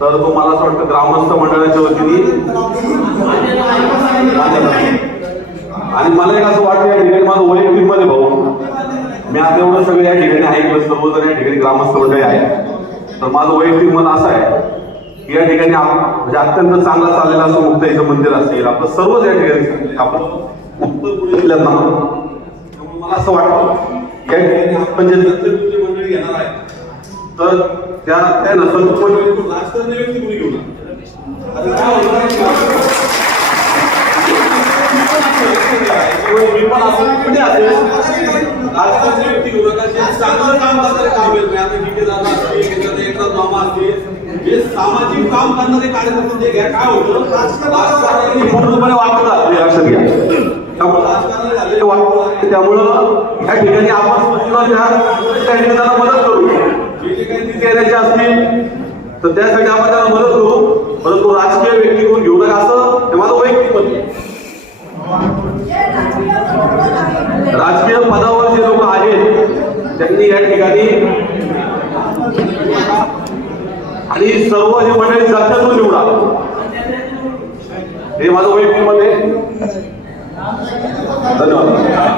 तर तो मला असं वाटतं ग्रामस्थ मंडळाच्या वतीने? आणि मला एक असं वाटतं या ठिकाणी माझं वैयक्तिकमध्ये भाऊ? मी आता एवढं सगळं या ठिकाणी ऐकलं सर्वजण या ठिकाणी ग्रामस्थ मंडळी आहे तर माझं वैयक्तिक मन असं आहे की या ठिकाणी म्हणजे अत्यंत चांगला चाललेला असं मुक्ताईचं मंदिर असेल आपलं सर्वच या ठिकाणी आपण उत्तर पुणे जिल्ह्यात ना त्यामुळे मला असं वाटतं या ठिकाणी आपण जे दत्तपूजे मंडळी येणार आहे तर त्या त्या नसंत मंडळीतून राजकारणी व्यक्ती कोणी घेऊ नका आता काय होतं मी पण असं कुठे असेल राजकारणी व्यक्ती घेऊ नका जे चांगलं काम करणारे काम आहेत मी आता जिथे दादा असतील एकनाथ मामा असतील जे सामाजिक काम करणारे कार्यकर्ते ते घ्या काय होतं राजकारणी पूर्णपणे वाटत लक्षात घ्या त्यामुळे राजकारणी झालेले वाटत त्यामुळं या ठिकाणी आपण त्या त्या ठिकाणी मदत जे काही असतील तर त्यासाठी आपण त्यांना मदत करू. परंतु राजकीय व्यक्ती करून घेऊ नका असं हे माझं वैयक्तिक मत राजकीय पदावर जे लोक आहेत त्यांनी या ठिकाणी आणि सर्व जे मंडळी जात्यातून निवडा. हे माझं वैयक्तिक मत आहे. धन्यवाद.